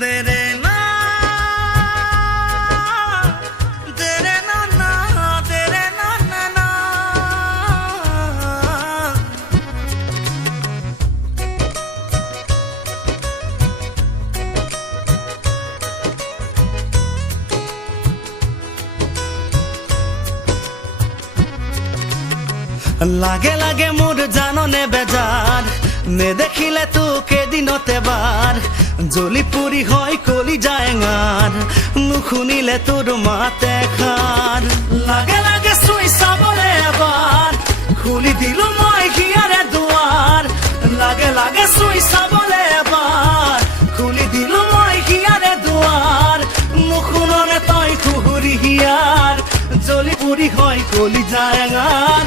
দেরে না দেরে না না দেরে না না না লাগে লাগে মোর জাননে বেজার নে দেখিলে তোকে দিনতে বার জ্বলি পুরি হয় কলি যায়ঙার নুশুনিলে তোর মাতে খার লাগে লাগে চুই চাবলে এবাৰ খুলি দিলো মই হিয়াৰে দুৱাৰ লাগে লাগে চুই চাবলে এবাৰ খুলি দিলো মই হিয়াৰে দুৱাৰ নুশুননে তই খুহুৰি হিয়াৰ জ্বলি পুৰি হয় কলি যায়ঙার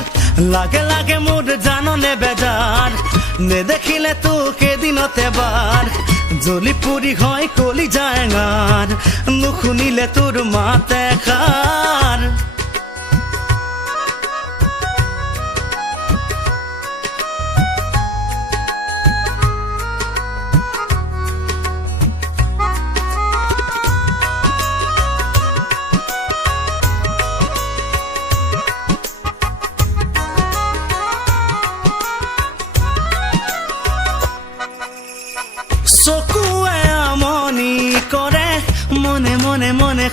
লাগে লাগে মোর জাননে বেজার নে দেখিলে তোকে দিনতে বার জ্বলি পুরি হয় কলি যায়ঙার নুশুনিলে তোর মাতে খার চকুৱে আমনি কৰে মনে মনে মনে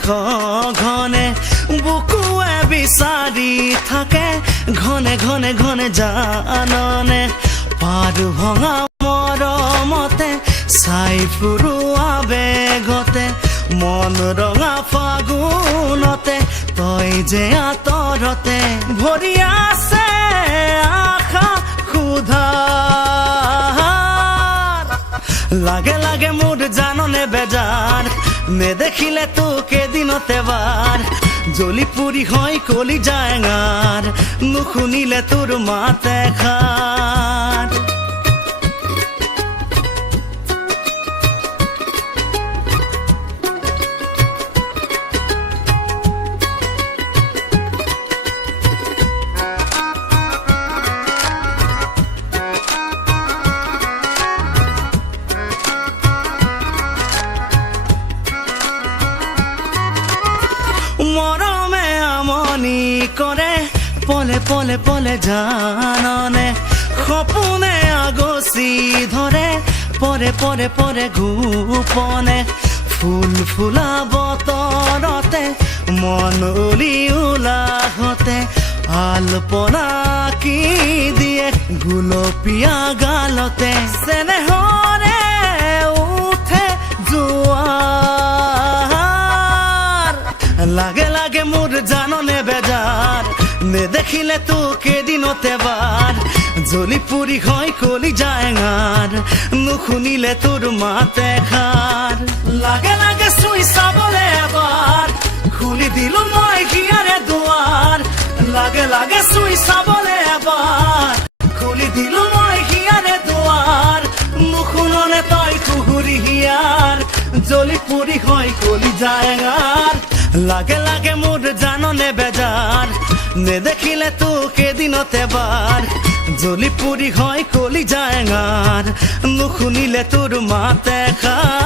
ঘনে বুকুৱে বিচাৰি থাকে ঘনে ঘনে ঘনে জাননে পাৰ ভঙা মৰমতে চাই ফুৰোৱা বেগতে মন ৰঙা ফাগুনতে তই যে আঁতৰতে ভৰি আছে আশা ক্ষুধা লাগে লাগে মোর জাননে বেজার নে দেখিলে তোকে দিনতে বার জ্বলি পুরি হয় কলি যায়ঙার নুশুনিলে তোর মাতে খার মৰমে আমনি কৰে পলে পলে পলে জাননে সপোনে আগচি ধৰে পৰে পৰে পৰে গোপনে ফুল ফুলা বতৰতে মন উলি উলাহতে আলপনা কি দিয়ে গুলপীয়া গালতে চেনেহৰে উঠে জোৱাৰ লাগে লাগে মোর জাননে বেজার নে দেখিলে তোকে দিনতে বার জ্বলি পুরি হয় কলি যায়ঙার নুশুনিলে তোর মাতে খার লাগে লাগে চুই চাবলে এবাৰ খুলি দিলো মই হিয়াৰে দুৱাৰ লাগে লাগে চুই চাবলে এবাৰ খুলি দিলো মই হিয়াৰে দুৱাৰ নুশুননে তই খুহুৰি হিয়াৰ জ্বলি পুৰি হয় কলি যায়ঙার লাগে লাগে মোর জাননে বেজার নে দেখিলে তোকে দিনতে বার জ্বলি পুরি হয় কলি যায়ঙার নুশুনিলে তোর মাতে খার